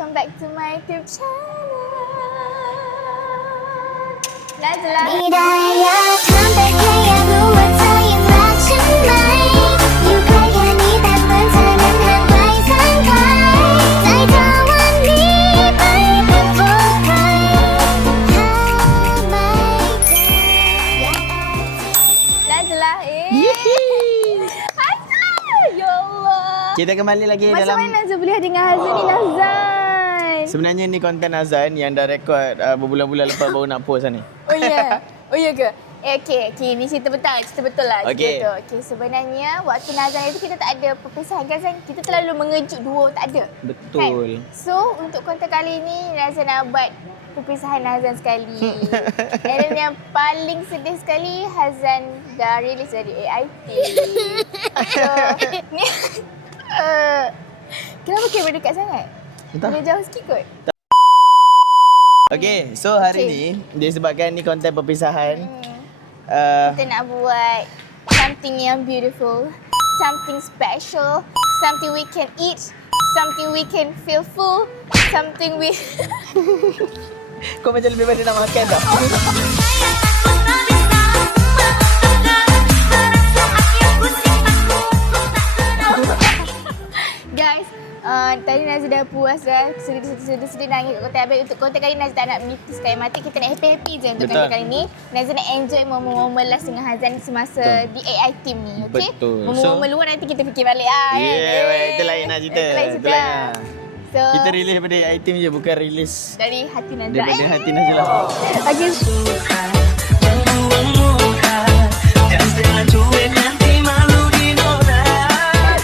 welcome back to my YouTube channel. Nazla. Nazla, ya Allah. Kita kembali lagi Macam dalam... mana Nazla boleh dengan Hazan ni, Nazan? Sebenarnya ni konten Azan yang dah rekod berbulan-bulan lepas baru nak post lah ni. Oh ya? Oh ya ke? Okay, ni cerita betul lah. Okay. Okay, sebenarnya waktu Nazan itu kita tak ada perpisahan kan, Zan? Kita terlalu mengejut duo, tak ada. Betul. Kan? So, untuk konten kali ni, Nazan nak buat perpisahan Hazan sekali. Dan yang paling sedih sekali, Hazan dah release dari AIT. So, ni... kenapa kamera dekat sangat? Entah. Boleh jauh sikit kot? Okay, so hari ni disebabkan ni konten perpisahan. Kita nak buat something yang beautiful, something special, something we can eat, something we can feel full, something we... Kau macam lebih pada nak makan tak? Guys, tadi Nazla dah puas dah, sedih nangis kat konten. Habis untuk konten kali ni Nazla tak nak menitis kain mati, kita nak happy-happy je untuk konten kali ni. Nazla nak enjoy momen-momen last dengan Hazan semasa di AI team ni, okey? Betul. Momen-momen luar nanti kita fikir balik lah. Itu lain lah cerita. Itu lain cerita. So, kita release daripada AI team je, bukan release dari hati Nazla. daripada hati Nazla. Okay.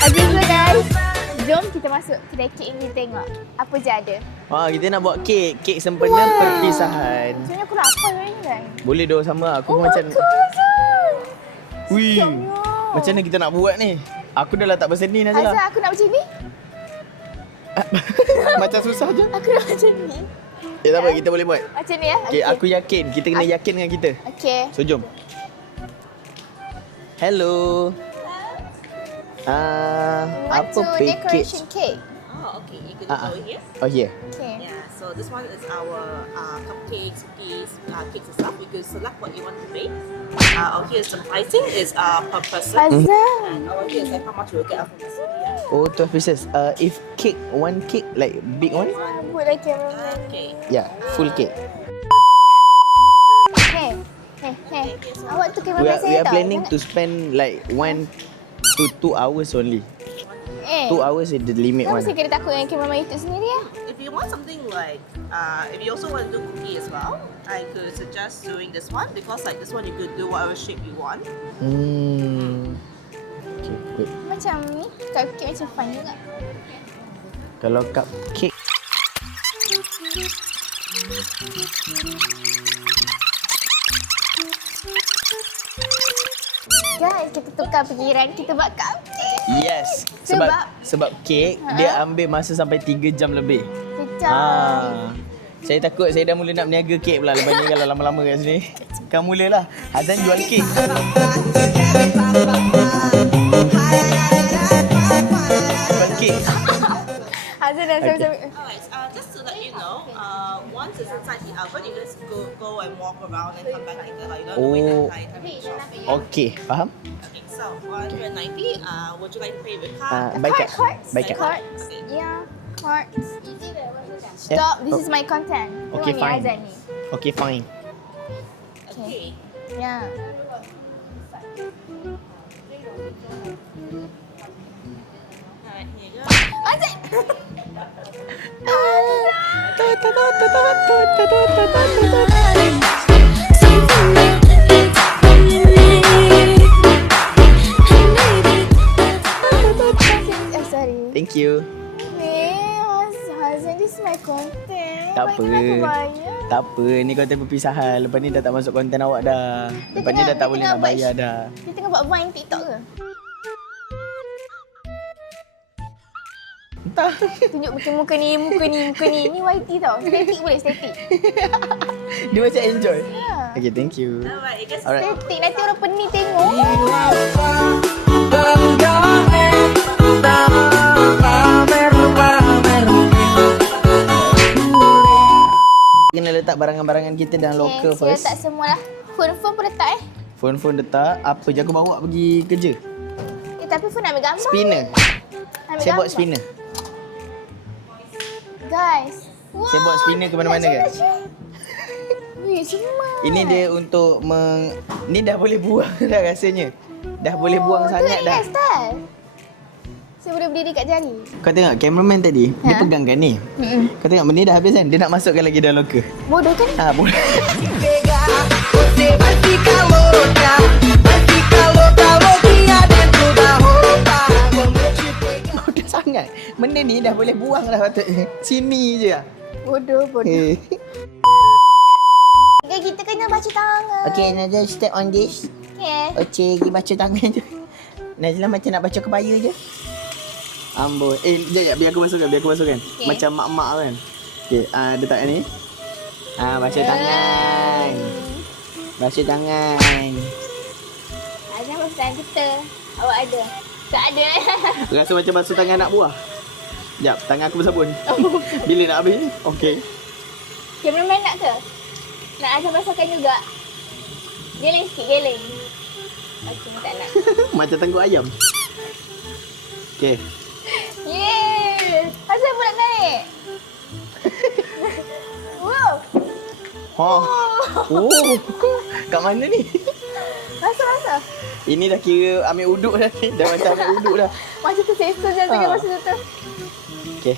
Okay, so guys, jom kita masuk kedai kek ni tengok apa je ada. Kita nak buat kek sempena perpisahan. Sebenarnya aku lapar ni kan. Boleh doh sama aku Oh macam my God. Wih. Sedapnya. Macam mana kita nak buat ni? Aku dah lah tak berseni Nazla. Hazan, aku nak macam ni. Macam susah je. Aku nak macam ni. Tak apa, kita boleh buat. Macam ni ya? Okay, aku yakin. Kita kena yakin dengan kita. Okay. So, jom. Hello. Want Apa to package? decoration cake. Oh, okay. You could go here. Oh, here. Okay. Yeah. So this one is our cupcakes, cookies, cakes and stuff. You can select what you want to bake. Over here is the pricing is per person. Hazan. And over here is like how much you will get out from the city. Yeah. Oh, 12 pieces. If cake, one cake, like big one? Rambut lah cameraman. Okay. Yeah, full cake. Hey. Awak tu We cameraman are, saya we are tau. planning to spend like 1 to 2 hours only. 2 hours is the limit Kenapa one. saya kena takut dengan cameraman YouTube sendiri ya? If you want something like, if you also want to do cookie as well, I could suggest doing this one because like this one you could do whatever shape you want. Okay, wait. Macam ni, cupcake macam fun juga. Kalau cupcake, Guys, kita tukar fikiran, kita buat cupcake. yes. Sebab- Sebab kek dia ambil masa sampai 3 jam lebih. Kecam. Saya takut saya dah mula nak berniaga kek pula lepas ni kalau lama-lama kat sini. Kan mulalah. Hazan jual kek. Jual kek. Hazan dah macam Alright, just to let you know, once it's inside the oven, you just go and walk around and come back later. Like, you don't have to wait the entire time in the shop. Okey, faham? Okay, so 190. Would you like to pay with card? By card. Cards. By card. Cards. Yeah, cards. Stop, this is my content. Okay, Tengok ni fine. Hazan ni. Okay, fine. Okay. Yeah. Alright, here you go. Hazan! Sorry. Thank you. Hazan, this is my content. Tak Why kena aku apa. bayar? Tak apa, ni konten perpisahan. Lepas ni dah tak masuk konten awak dah. Lepas ni dah tak boleh nak bayar dah. Dia tengah buat Vine TikTok ke? Entah. Tunjuk muka ni. Ni YT tau. Static boleh, static. Dia macam enjoy. Ya. Okay, thank you. Alright, you guys. Alright. Static, nanti orang pening tengok. letak barangan-barangan kita dalam locker Saya first. letak semualah. Phone pun letak Phone letak. Apa je aku bawa pergi kerja? tapi phone ambil gambar. Spinner. Ambil Saya bawa gambar. spinner. Guys. Wow. Saya bawa spinner ke mana-mana, guys. Wih, smart. Ini dia untuk ni dah boleh buang dah rasanya. Dah boleh buang sangat dah. Style. Saya boleh berdiri kat jari. Kau tengok cameraman tadi, dia pegangkan ni. Kau tengok benda dah habis kan? Dia nak masukkan lagi dalam locker. Bodoh kan? Boleh. Bodoh sangat. Benda ni dah boleh buang dah patutnya. Sini je lah. Bodoh. Okay, kita kena baca tangan. Okay, Najla step on this. Okay. Okey, pergi baca tangan je. Najla macam nak baca kebaya je. Amboi. Sekejap, biar aku masukkan. Okay. Macam mak-mak kan. Okay, letak ni. Baca tangan. Baca tangan. Ada basuh tangan kita. Awak ada? Tak ada. Rasa macam basuh tangan nak buah. Sekejap, tangan aku bersabun. Bila nak habis ni? Okey. Cameraman nak ke? Nak Azam basahkan juga? Geleng sikit, geleng. Okey, tak nak. Macam tengguk ayam. Okey. Yeay! Azam pun nak naik. Wow! Oh. Kat mana ni? Basah. Ini dah kira ambil uduk dah ni. Dah macam ambil uduk dah. Macam tu sensor je tengok masa tu. Okey,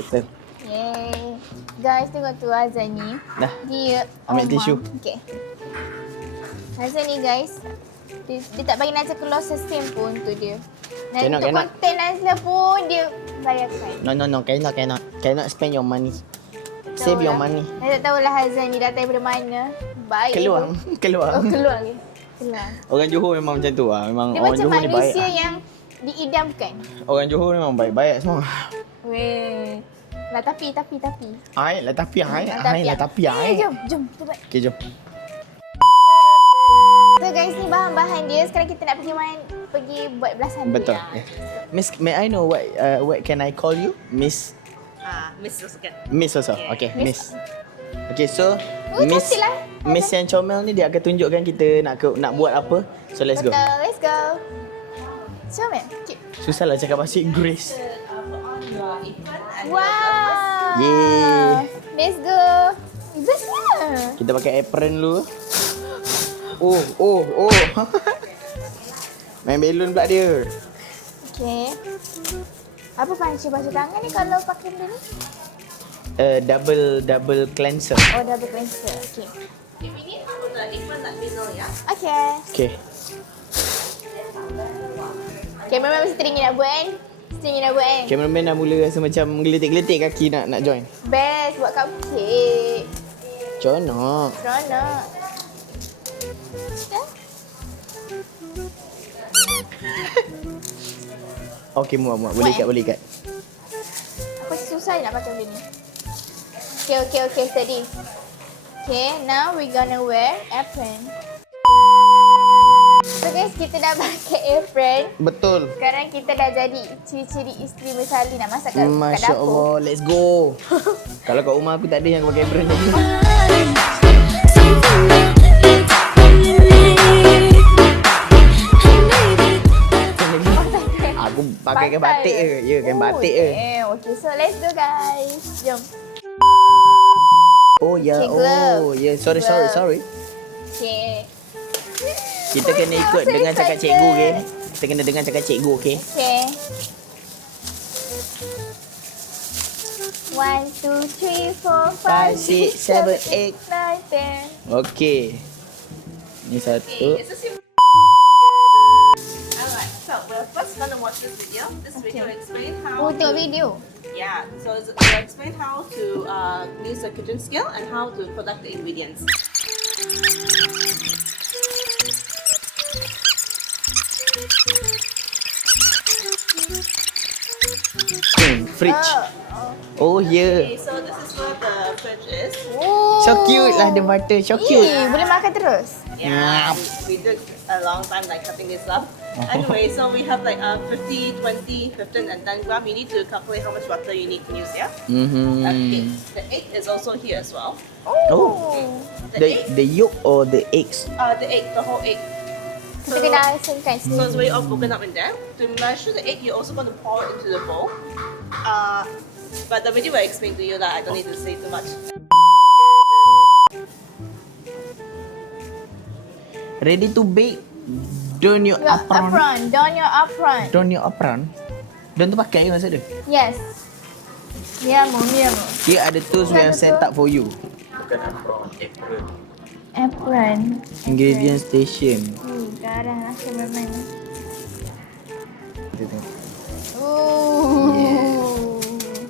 betul. Yeay. Guys, tengok tu Azan ni. Dah. Dia Ambil tisu. Okey. Azan ni guys, dia tak bagi Nazla keluar sesim pun tu dia. Dan Cannot. untuk konten Nazla pun dia bayarkan. No. Cannot spend your money. Save your money. Saya tak tahulah Hazan ni datang daripada mana. Baik. Keluar. Oh, keluar lagi. Keluar. Orang Johor memang macam tu lah. Memang Dia orang macam Johor ni baik. manusia yang diidamkan. Orang Johor memang baik-baik semua. Weh. Lah tapi. Ai lah tapi Jom. Cepat. Okey, jom. So guys, ni bahan-bahan dia. Sekarang kita nak pergi buat belasan dia. Betul. Miss, may I know what can I call you? Miss Miss Rosakan. Miss also. Yeah. Okay, Miss. Okay, so Oh, Miss cantik lah. Miss yang comel ni dia akan tunjukkan kita nak buat apa. So let's go. Betul. Let's go. Comel. Cute. Susah lah cakap bahasa Inggeris. Put on your apron and Wow. Yeay. Let's go. Bestnya. Kita pakai apron dulu. Oh. Main belon pula dia. Okay. Apa panci basuh tangan ni kalau pakai benda ni? Double cleanser. Oh, double cleanser. Okay. if we need to put the apron that middle, yeah. Okay. Okay. Cameraman mesti teringin nak buat kan? Teringin nak buat kan? Cameraman dah mula rasa macam geletik-geletik kaki nak join. Best buat cupcake. Seronok. Seronok. Okay, muat. Boleh ikat. Aku susah je nak pakai benda ni. Okay, steady. Okay, now we gonna wear apron. So guys, kita dah pakai apron. Betul. Sekarang kita dah jadi ciri-ciri isteri bersali nak masak kat Masya dapur. Allah, let's go. Kalau kat rumah aku tak ada yang pakai apron lagi. Aku pakai kain batik je. Ya, kain batik je. Okay, so let's go guys. Jom. Oh ya, Okay, glove. oh ya. Sorry. Okay. Kita kena ikut so dengan cakap excited. cikgu, okey? Kita kena dengar cakap cikgu, okey? Okay. 1, 2, 3, 4, 5, 6, 7, 8, 9, 10. Okey. Ni satu. It's a simple. Alright, so we're first gonna watch this video. This video will explain how. Oh, tengok video. Yeah, so it will explain how to use the kitchen skill and how to collect the ingredients. Fridge. Oh ya. Okay, so this is where the fridge is. Oh. So cute lah the butter. So cute. Boleh makan terus. Yeah, we took a long time like cutting this up. Anyway, so we have like 50, 20, 15, and 10 gram. You need to calculate how much butter you need to use, yeah? Okay. The egg is also here as well. Oh. The yolk or the eggs? The egg, the whole egg. Kita kena asingkan So it's sendiri. very all broken up in there. To measure the egg, you're also going to pour it into the bowl. But the video will explain to you that I don't need to say too much. Ready to bake. Don your Your apron. apron. Don your apron. Don your apron. Don tu pakai ke maksud dia? Yes. Miamo. Here are the tools we have set up for you. Apron. Ingredient station. Garang lah cameraman. Kita tengok.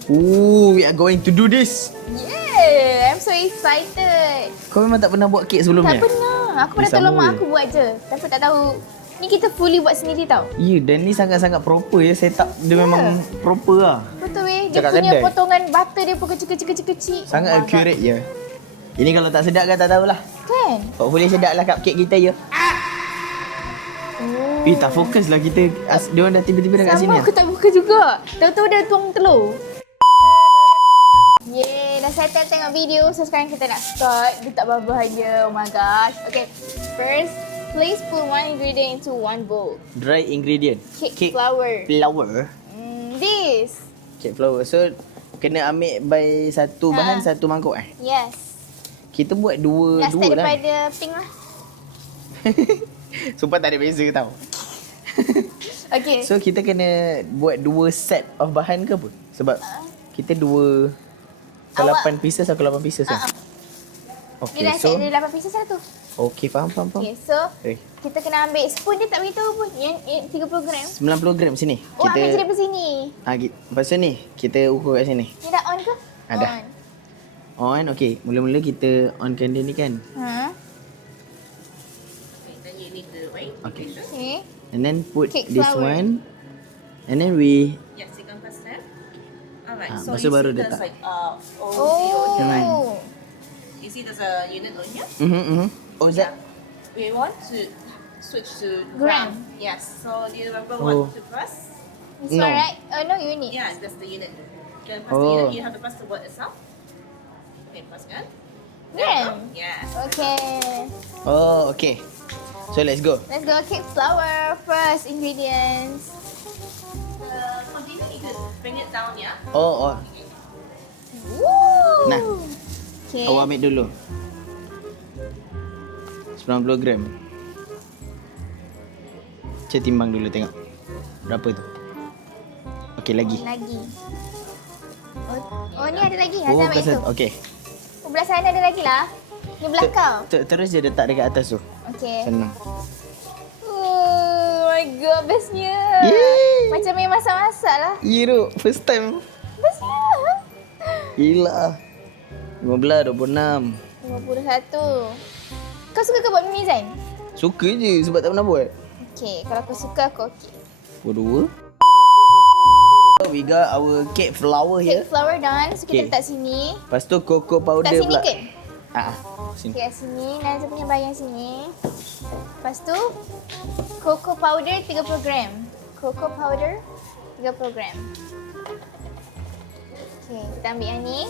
Ooh. We are going to do this. Yeah, I'm so excited. Kau memang tak pernah buat kek sebelum ni? Tak pernah. Aku pernah tolong mak aku buat je. Tapi tak tahu. Ni kita fully buat sendiri tau. Ya, dan ni sangat-sangat proper ya. Setup dia memang proper lah. Betul weh. Dia Cakap punya kedai. potongan butter dia pun kecil-kecil. Sangat Oh my accurate je. Ini kalau tak sedap kan tak tahulah. God. Kan? Hopefully sedap lah cupcake kita ya. Oh. Tak fokus lah kita. Dia orang dah tiba-tiba dekat sini. Sama aku tak buka juga. Tahu-tahu dia tuang telur. Yeay, dah settle tengok video. So sekarang kita nak start. Dia tak bahagia. Oh my gosh. Okay, first, please put one ingredient into one bowl. Dry ingredient. Cake flour. Flour. This. Cake flour. So kena ambil by satu bahan satu mangkuk Yes. Kita buat dua Nak start lah. daripada pink lah. Sumpah tak ada beza tau. Okay. So kita kena buat dua set of bahan ke apa? Sebab kita dua kalau 8 pieces atau 8 pieces kan? Dia Okay, dah so set dia 8 pieces satu. okay, faham. Okay, so Eh, kita kena ambil spoon dia tak beritahu pun. Yang 30 gram. 90 gram sini. Oh, ambil je daripada sini. Lepas tu ni, kita ukur kat sini. Ni dah on ke? Dah. On. On, okay. Mula-mula kita onkan dia ni kan. Ha. Okay, then you need to wait. Okay. Okay. And then put Cake this flour. one. And then we Yes, you can press that. Alright, Ah, so lepas you tu baru see dia there's tak. like OCO. Jangan. Oh. You see there's a unit on here? Oh, is that? We want to switch to Gram. gram. Yes, so do you remember Oh. what to press? This No. one, right? Oh, no, unit. Yeah, that's the unit. Then press the Oh. unit, you have to press the word itself. Okay, press gram. Gram. Yes. Okay. Oh, okay. So let's go. Let's go cake flour first. Ingredients. The container, you could bring it down, yeah? Oh. Woo. Nah. Okay. Awak ambil dulu. 90 gram. Saya timbang dulu tengok. Berapa tu? Okey, lagi. Lagi. Oh, ni ada lagi. Hazan ambil pasal itu. okey. Oh, belah sana ada lagi lah. Ni belah kau. Terus je letak dekat atas tu. Okay. Senang. Oh my god, bestnya. Yeay. Macam main masak-masak lah. Ya tu, first time. Bestnya. Gila. 15, 26. 51. Kau suka ke buat mini design? Suka je sebab tak pernah buat. Okay, kalau kau suka, aku okay. Dua. We got our cake flour here. Cake flour done. So, kita Okay. letak sini. Lepas tu cocoa powder Letak sini pula. ke? Sini. Okay, kat sini. Nazia punya bayang sini. Lepas tu, cocoa powder 30 gram. Cocoa powder 30 gram. Okay, kita ambil yang ni.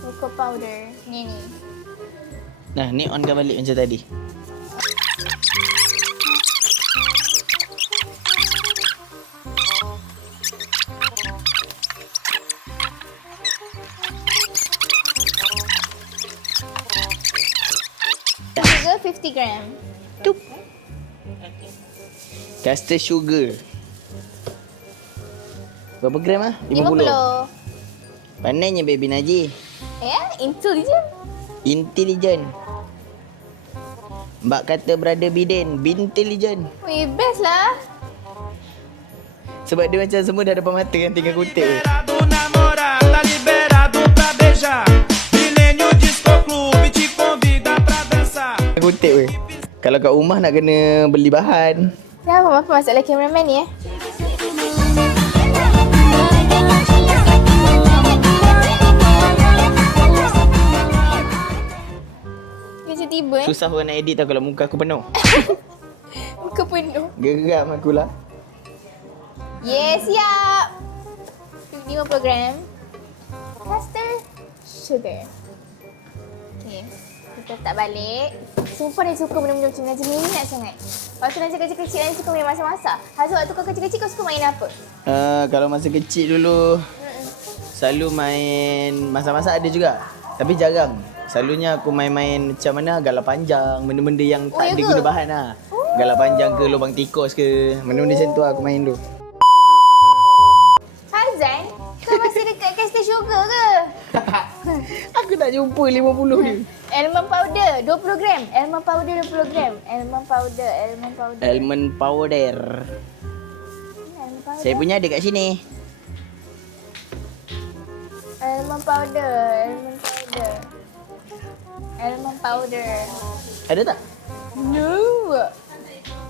Cocoa powder. Ni. Nah, ni onkan balik macam tadi. Sugar 50 gram. Tup. Custard sugar. Berapa gram ah? 50. Pandainya baby Najib. Ya, intelligent. Intelligent. Mbak kata brother Bidin, Bintelligent. Weh, best lah. Sebab dia macam semua dah depan mata kan tinggal kutip. Liberado, namorada, liberado pra beijar. Milênio Disco Clube te convida pra dançar. Kutip weh. Kalau kat rumah nak kena beli bahan. Apa masalah cameraman ni Dia macam tiba Susah orang nak edit tau kalau muka aku penuh. Muka penuh. Geram aku lah. Yes, siap. 50 gram. Caster sugar. Okay. Kita letak balik. Sumpah dia suka benda-benda macam ni. Najib minat sangat. Waktu Najib kecil-kecil, Najib suka main masak-masak. Hazul, waktu kau kecil-kecil kau suka main apa? Kalau masa kecil dulu, selalu main masak-masak ada juga. Tapi jarang. Selalunya aku main-main macam mana, galah panjang. Benda-benda yang tak ya ada ke? guna bahan lah. Galah panjang ke, lubang tikus ke. Benda-benda macam tu aku main dulu. Hazan, kau masih dekat Caster sugar ke? Aku tak jumpa 50 dia. Almond powder 20 gram. Almond powder 20 gram. Almond powder. Almond powder. Almond powder. Saya punya ada kat sini. Almond powder. Almond powder. Almond powder. Ada tak? No.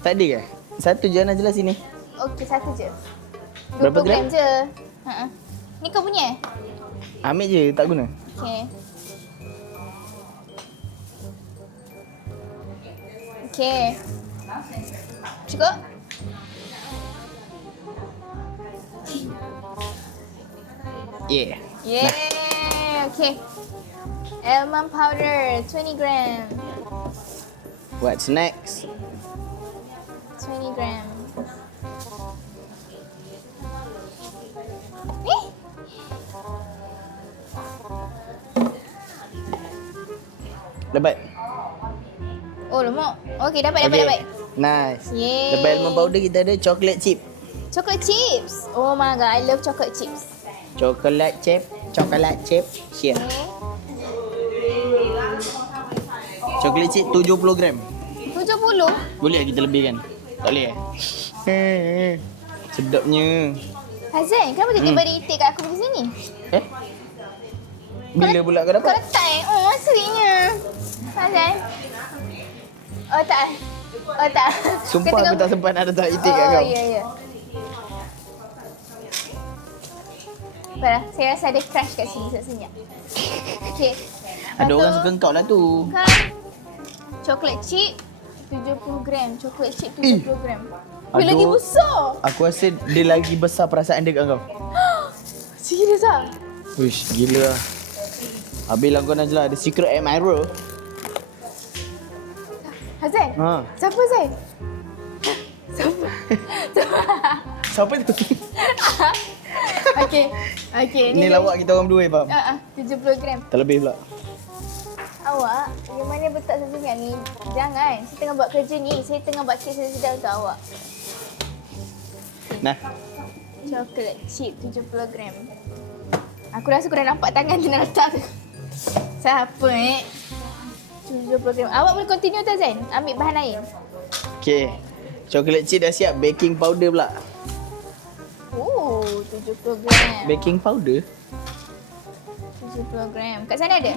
Tak ada ke? Satu je Najlah sini. Okey, satu je. Berapa 20 gram? je. Ha. Ni kau punya? Ambil je, tak guna. Okey. Okey. Cukup? Yeah. Yeah. Okay. Almond powder 20 gram. What's next? 20 gram. Eh? Dapat? Oh, lemak. Okey, dapat. Nice. Yay. Lepas almond powder kita ada chocolate chip. Chocolate chips. Oh my god, I love chocolate chips. Chocolate chip. Here. Okay. Chocolate chip 70 gram. 70? Boleh tak kita lebihkan? Tak boleh Sedapnya. Hazan, kenapa tiba-tiba retake kat aku macam sini? Bila pula kau Kau dapat? letak Oh, aslinya. Hazan. Oh tak. Sumpah Kau aku tengok- tak sempat nak letak itik kat kau. Oh, ya. Baiklah, saya rasa ada crush kat sini senyap. Okey. Ada orang suka kau lah tu. Kan coklat chip 70 gram. Coklat chip 70 gram. Weh, lagi Aduh. besar. Aku rasa dia lagi besar perasaan dia kat kau. Serius ah? Wish, gila lah. Habis lah kau Najlah ada secret admirer. Hazan? Ha. Siapa Zan? Siapa? Siapa tu? Okey. Ni lawak kita orang berdua faham? 70 gram. Terlebih pula. Awak, yang mana betul sesuatu ni? Jangan. Saya tengah buat kerja ni. Saya tengah buat kek sedang untuk awak. Nah, Coklat chip 70 gram. Aku rasa aku dah nampak tangan tu nak letak tu. Siapa 70 gram. Awak boleh continue tak Zain? Ambil bahan lain. okay. Chocolate chip dah siap. Baking powder pula. Oh, 70 gram. Baking powder? 70 gram. Kat sana ada?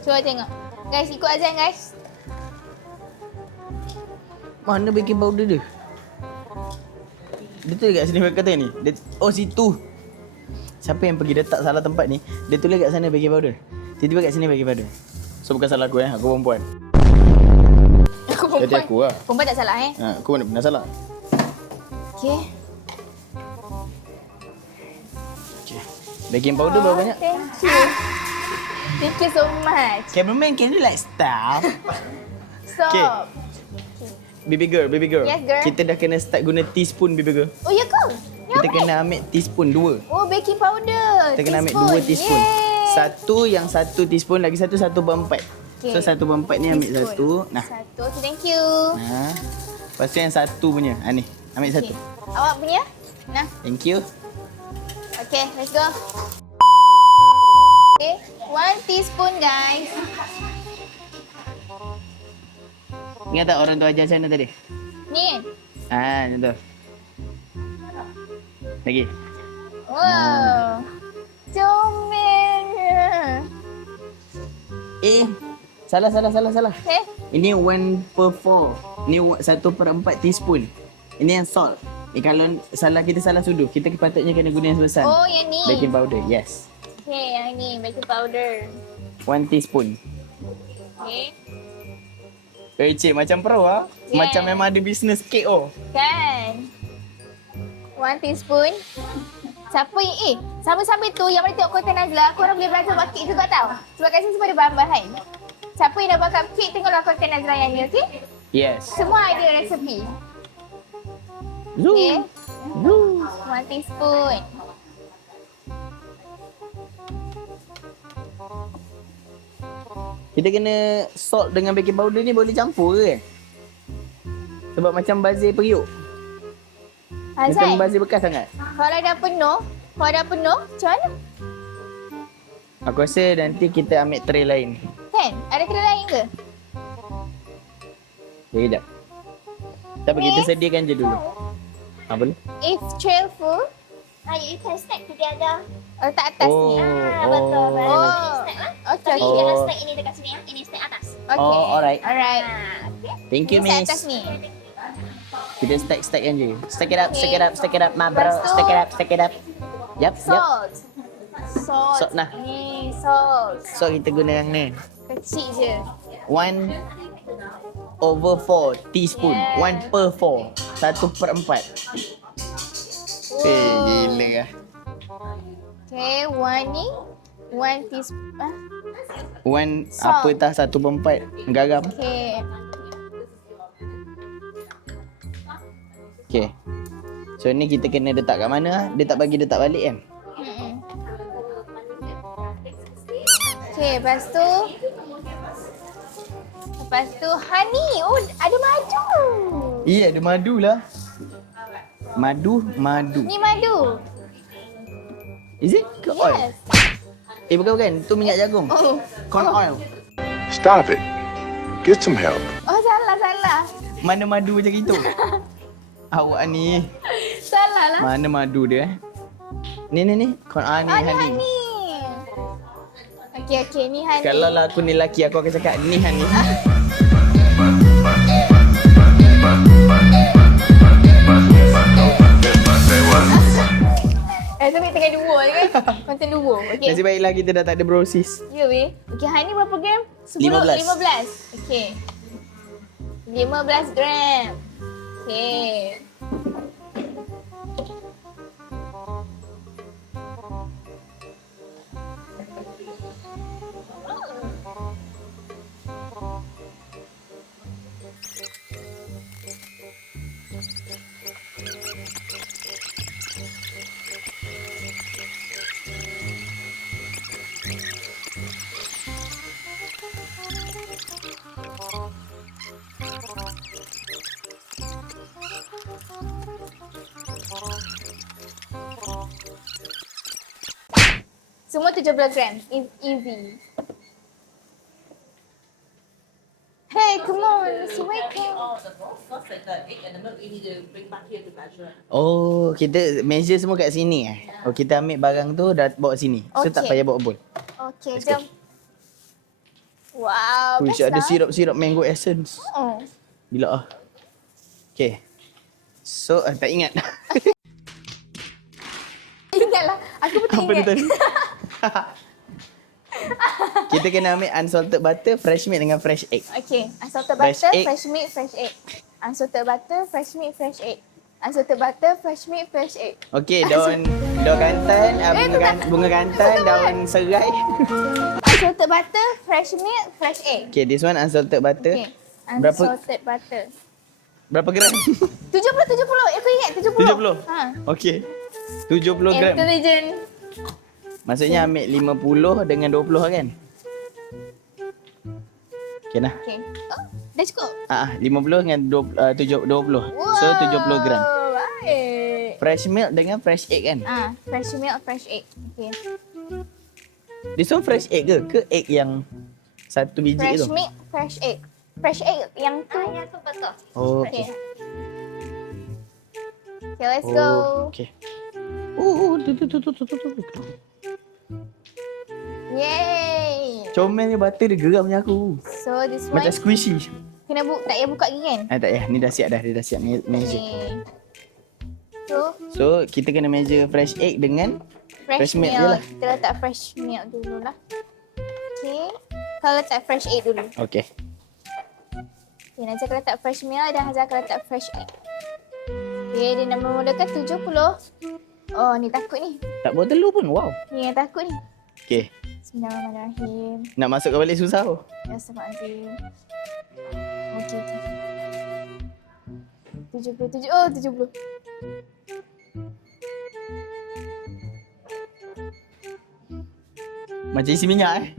Cuba tengok. Guys, ikut Azan guys. Mana baking powder dia? Dia tulis kat sini kata ni. Oh situ. Siapa yang pergi letak salah tempat ni? Dia tulis kat sana baking powder. Tiba-tiba kat sini baking powder. So bukan salah aku aku perempuan. Aku Berarti perempuan. aku lah. Perempuan tak salah Aku mana pernah salah. Okay. Okay. Baking powder berapa banyak? Thank you. Thank you so much. Cameraman, can you like stop? Stop. Okay. Baby girl. Yes, girl. Kita dah kena start guna teaspoon baby girl. Oh ya ke? Yang Kita apa ni? kena ambil teaspoon 2. Oh, baking powder. Kita kena ambil 2 teaspoon. Yeay. Satu yang 1 teaspoon, lagi satu 1/4. Okay. So 1/4 ni ambil Teaspoon. satu. Nah. Satu. Okay, thank you. Nah. Lepas tu yang satu punya. Ni. Ambil satu. Okay. Awak punya? Nah. Thank you. Okay, let's go. Okay, 1 teaspoon guys. Ingat tak orang tu ajar macam mana tadi? Ni. Macam tu. Lagi. Wow. Comelnya. Salah. Okay. Ini 1/4. Ini 1/4 teaspoon. Ini yang salt. Kalau kita salah sudu, kita patutnya kena guna yang sebesar. Oh, yang ni. Baking powder, yes. Okay, yang ni baking powder. 1 teaspoon. Okay. Cik macam pro ah. Yeah. Macam memang ada business kek oh. Kan? 1 teaspoon. Siapa yang sambil-sambil tu yang mana tengok konten Nazla, korang boleh belajar buat kek juga tau. Sebab kat sini semua ada bahan-bahan. Siapa yang dah buat cupcake, tengoklah konten Nazla yang ni, okey? Yes. Semua ada resepi. Zoo. Okey? Zoo. 1 teaspoon. Kita kena salt dengan baking powder ni boleh campur ke? Sebab macam bazir periuk. Macam Azan, bazir bekas sangat. kalau dah penuh, macam mana? Aku rasa nanti kita ambil tray lain. Kan? Ada tray lain ke? Okay, kejap. Tak apa, kita sediakan je dulu. Boleh? If tray full, You can stack together. letak atas ni. Betul. Oh. Okay. Okay, So, okay. jangan stack ini dekat sini ya. Ini stack atas. Okay. Oh, alright. Alright. Thank you, Ni set miss. atas ni. Kita stack-stackkan je. Stack it up, Okay. stack it up, stack it up, my bro. Lepas tu- Stack it up, stack it up. Yup, yup. Salt. Salt nah. Ni salt. So, kita guna yang ni. Kecil je. 1/4 teaspoon. Yeah. 1/4. 1/4. Gila lah. Okay, 1 ni. 1 teaspoon. 1 Salt. apa tah 1/4 garam. Okay. Okay. So ni kita kena letak kat mana? Dia tak bagi letak balik kan? Okay, lepas tu honey. Oh, ada madu. Iya, ada madu lah. Madu. Ni madu. Is it? Ke oil? Yes. Bukan. Tu minyak jagung. Oh. Corn oil. Stop it. Get some help. Oh, salah. Mana madu macam itu? Awak ni. Salah lah. Mana madu dia Ni. Corn Ni honey. honey. Okay, ni honey. Kalau lah aku ni lelaki, aku akan cakap ni honey. Tapi tengah dua je kan? Konten dua. Okay. Nasib baiklah kita dah tak ada brosis. Ya weh. Okay, honey berapa gram? 15. 15. Okay. 15 gram. Okay. Semua 17 gram. It's easy. Hey, come on. Let's wake up. All the milk, not like the egg and the milk, you need to bring back here to measure. Oh, kita measure semua kat sini eh. Oh, kita ambil barang tu dah bawa sini. So tak Okay. payah bawa bowl. Okay, Let's go. jom. Wow, Wish best ada lah. sirap-sirap mango essence. Oh. Gila ah. Okay. So, tak ingat. Ingatlah. Aku betul Apa dia ingat. tadi? Kita kena ambil unsalted butter, fresh milk dengan fresh egg. Okay, unsalted Fresh butter, egg. fresh milk, fresh egg. Unsalted butter, fresh milk, fresh egg. Unsalted butter, fresh milk, fresh egg. Okay, daun kantan, bunga kantan, daun serai. Unsalted butter, fresh milk, fresh egg. Okay, this one unsalted butter. Okay, Berapa unsalted butter. berapa gram? 70. Aku ingat 70. 70. Ha. Okay. 70 gram. Intelligent. Maksudnya ambil 50 dengan 20 kan? Okay lah. Okay. Oh, dah cukup. 50 dengan 20. So 70 gram. Baik. Fresh milk dengan fresh egg kan? Fresh milk, fresh egg. Okay. This one fresh egg ke egg yang satu biji Fresh tu? milk, fresh egg. Fresh egg yang tu. Ya, tu betul. Oh, Okay. okay. Okay, let's go. Okay. Oh, tu. Yay. Comelnya butter dia geram macam aku. So this one Macam squishy. kena tak payah buka lagi kan? Tak payah. Ni dah siap dah. Dia dah siap measure. Okay. So So, kita kena measure fresh egg dengan fresh, Fresh milk milk. je lah. Kita letak fresh milk dulu lah. Okay. Kalau letak fresh egg dulu. Okay. Okay, Najla akan letak fresh milk dan Hazan akan letak fresh egg. Okay, dia nak memulakan 70. Oh, ni takut ni. Tak bawa telur pun. Wow. Ni yang takut ni. Okay. Bismillahirrahmanirrahim. Nak masukkan balik susah tu. Astagfirullahaladzim. Okey. 77. Oh, 70. Macam isi minyak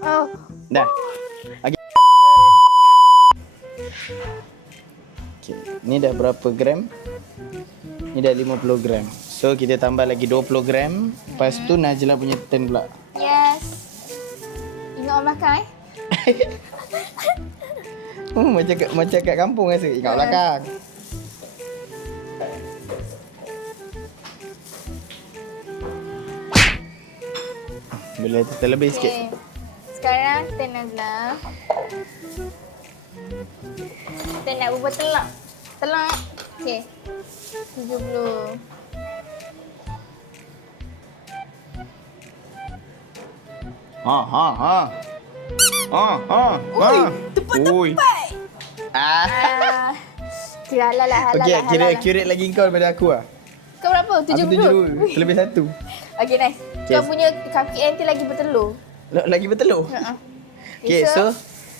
Oh, Dah. Okay. Okay. Ni dah berapa gram? Ni dah 50 gram. So kita tambah lagi 20 gram. Lepas tu Najla punya turn pula. yes. Ingat orang makan Macam kat kampung rasa. Ingat belakang. Boleh terlebih sikit. Okay. Sekarang kita Najla. Kita nak buat telak. Telak. Okay. 70. Tepat. Ah. Kira halal lah. Halal Okey, lah. kira halal lah. accurate lagi kau daripada aku ah. Kau berapa? 70? Aku 70. Terlebih 1. Okay, nice. Okay. Kau punya cupcake nanti lagi bertelur. Lagi bertelur. Okay, so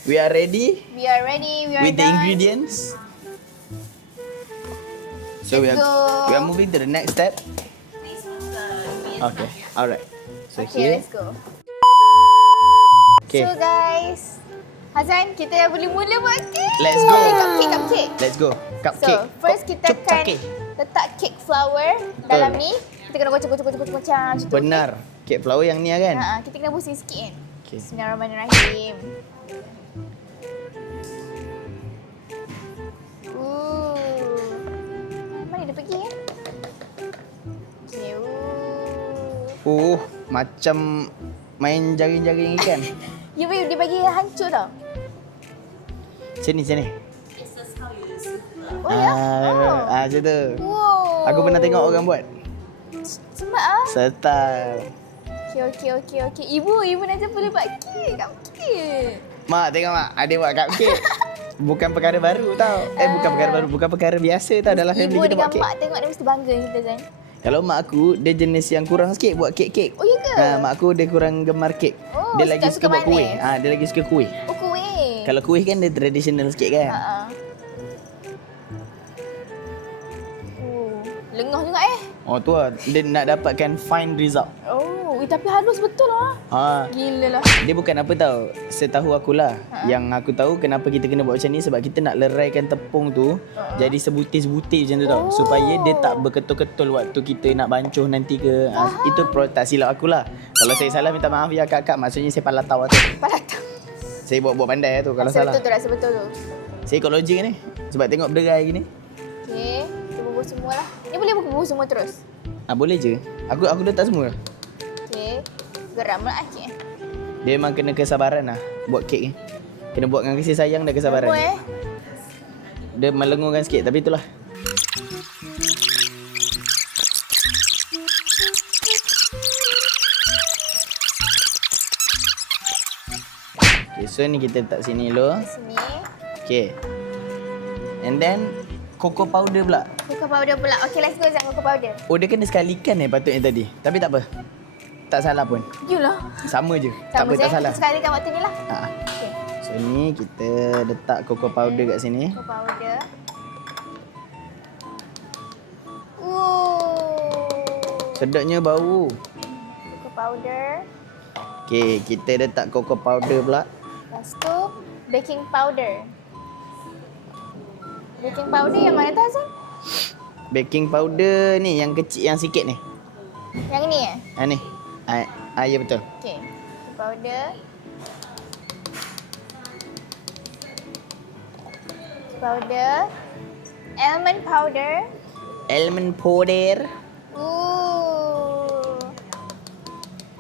we are ready we are ready. We are with the done. ingredients. So Let's go. we are moving to the next step. Okay, alright. So Okay, here. let's go. Okay, So guys, Hazan, kita dah boleh mula buat cake. Let's go. Cupcake. Let's go. Cupcake. So, first kita Cup akan cupcake. letak cake flour dalam ni. Kita kena gocok macam tu. Benar. Cake flour yang ni lah kan? Kita kena buat sikit kan. Okay. Bismillahirrahmanirrahim. Mana dia pergi kan? Okay. Macam main jaring-jaring ikan. Ya, babe, dia bagi hancur tau. Sini. This is how you souffle. Oh ya? Macam tu. Wow. Aku pernah tengok orang buat. Smart ah. Style. Okey. Ibu Najla boleh buat cupcake. Mak, tengok mak. Adik buat cupcake. Bukan perkara baru tau. Bukan perkara baru. Bukan perkara biasa tau dalam family Ibu kita buat dengan kek. mak tengok dia mesti bangga kita kan. Kalau mak aku, dia jenis yang kurang sikit buat kek-kek. Oh, ya ke? Mak aku dia kurang gemar kek. Oh, Dia lagi suka suka buat kuih. manis. Dia lagi suka kuih. Oh, kuih. Kalau kuih kan dia traditional sikit kan. Lengah juga Oh tu lah. Dia nak dapatkan fine result. Tapi halus betul lah. Gila lah. Dia bukan apa tau. Setahu akulah. Yang aku tahu kenapa kita kena buat macam ni. Sebab kita nak leraikan tepung tu. Jadi sebutir-sebutir macam tu tau. Supaya dia tak berketul-ketul waktu kita nak bancuh nanti ke. Itu tak silap akulah. Kalau saya salah minta maaf ya kakak. Maksudnya saya palatau lah tu. Palatau. Saya buat pandai lah tu kalau Rasa salah. betul tu, rasa betul tu. Saya ikut logik ni. Sebab tengok berderai gini. Okay, kita bubur semua lah. Ni boleh bubur semua terus? Boleh je. Aku letak semua. Okay, geram lah cik. Dia memang kena kesabaran lah buat kek ni. Kena buat dengan kasih sayang dan kesabaran. Dia melengurkan sikit tapi itulah. Okay, so ni kita letak sini dulu. Sini. Okay. And then cocoa powder pula. Cocoa powder pula. Okay, let's go Zan, cocoa powder. Dia kena sekalikan patutnya tadi. Tapi tak apa. Tak salah pun. Yelah. Sama je. Tak apa, tak salah. Sekali kan waktu ni lah. Okay. So ni kita letak cocoa powder kat sini. Cocoa powder. Sedapnya bau. Cocoa powder. Okay, kita letak cocoa powder pula. Lepas tu, baking powder. Baking powder yang mana tu Azan? Baking powder ni yang kecil, yang sikit ni. Yang ni Ni. Ya betul. Okay. Baking powder. Powder. Almond powder. Almond powder.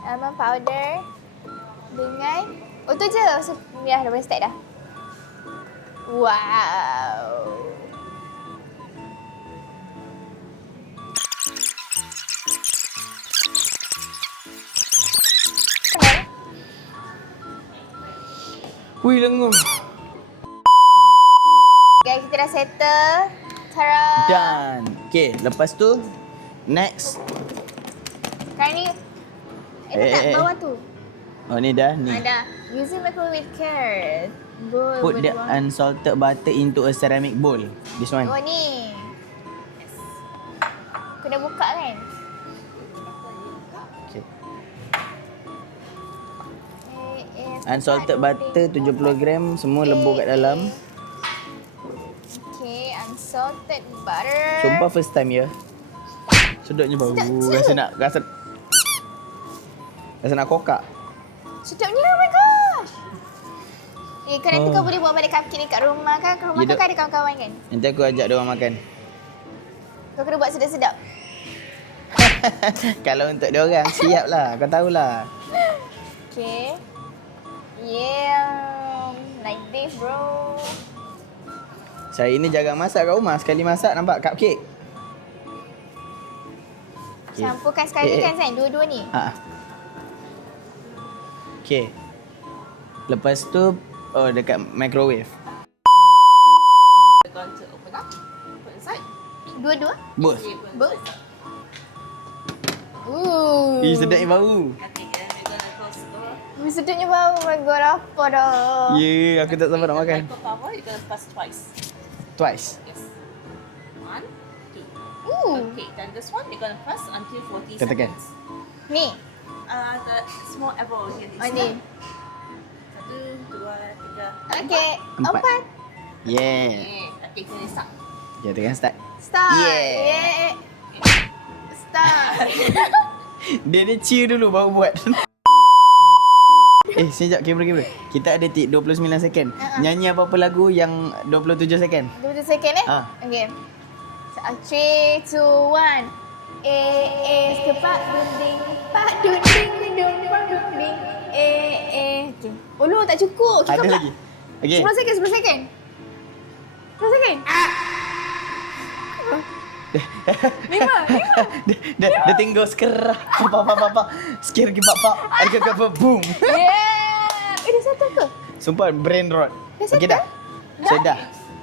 Almond powder. Dengan... Oh tu je. So, dah boleh start dah. Wow. Hui lenguh. Guys, kita dah settle. Tara. Dan. Okay, lepas tu next. Kali ni tak bawah tu. Oh ni dah ni. Ada. Using microwave with care. Bowl. Put the unsalted butter into a ceramic bowl. This one. Oh ni. Yes. Kena buka kan? Okay. start Unsalted butter 70 gram semua lebur kat dalam. Okay, unsalted butter. Sumpah first time ya. Sedapnya bau. Sedap. Rasa nak kokak. Sedapnya, oh my gosh. Kan nanti kau boleh buat balik cupcake dekat rumah kan? Kat rumah Ya, kau kan ada kawan-kawan kan? Nanti aku ajak dia orang makan. Kau kena buat sedap-sedap. Kalau untuk dia orang siap lah. Kau tahulah. Okay. Yeah. Like this bro. Saya ni jarang masak kat rumah. Sekali masak nampak cupcake. Okay. Campurkan sekali kan Zain? Dua-dua ni. Okay. Lepas tu dekat microwave. We're going to open up, put inside. Dua-dua? Both. Okay, put Both? inside. Ooh. Sedap ni bau. Okay, and we're going to close the door. Sedapnya bau. Oh my god, apa dah? Ya, aku tak sabar nak makan. Micropower, you're going to press twice. Twice. Yes. 1, 2. Ooh. Okay, then this one you're going to press until 40 Katakan. seconds. Ni. The small arrow here. Oh ni. 1, 2, 3. Okay. Empat. 4. Yeah. Okay, kita start. Okay, tekan start. Start. Yeah. Start. Dia cheer dulu baru buat. Sekejap kamera. Kita ada 29 second. Nyanyi apa-apa lagu yang 27 second. 20 second Okay. 3, 2, 1. Sepak dunding, pak dunding, dunding, pak dunding. Okay. Oh lu tak cukup. Kita Ada pula. lagi. Okay. 10 second. 10 second. Lima. Dia tinggal sekerah. Papa. Sekir lagi papa. Ada ke boom. Yeah. Dah settle ke? Sumpah brain rot. Dah Okay dah. Sudah.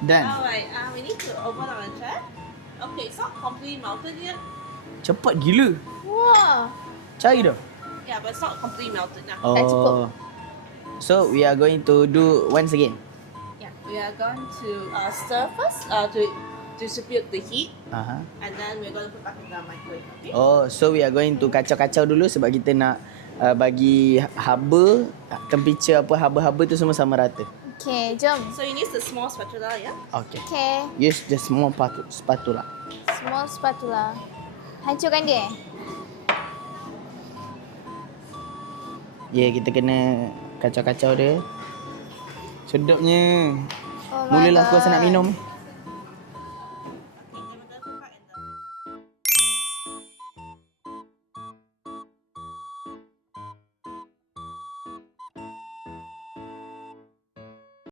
Done. Alright, we need to open our check. Okay, it's not completely melted yet. Cepat gila. Wah. Cari dah. Yeah, but it's not completely melted now. Oh. cukup. So we are going to do once again. Yeah, we are going to stir first to distribute the heat, and then we're going to put back in the microwave. Okay. Oh, so we are going to kacau-kacau dulu sebab kita nak bagi haba, temperature apa haba-haba tu semua sama rata. Okay, jom. So you use the small spatula, yeah? Okay. Okay. Use the small spatula. Small spatula. Hancurkan dia kita kena kacau-kacau dia. Sedapnya. Oh my Mulalah aku God. rasa nak minum.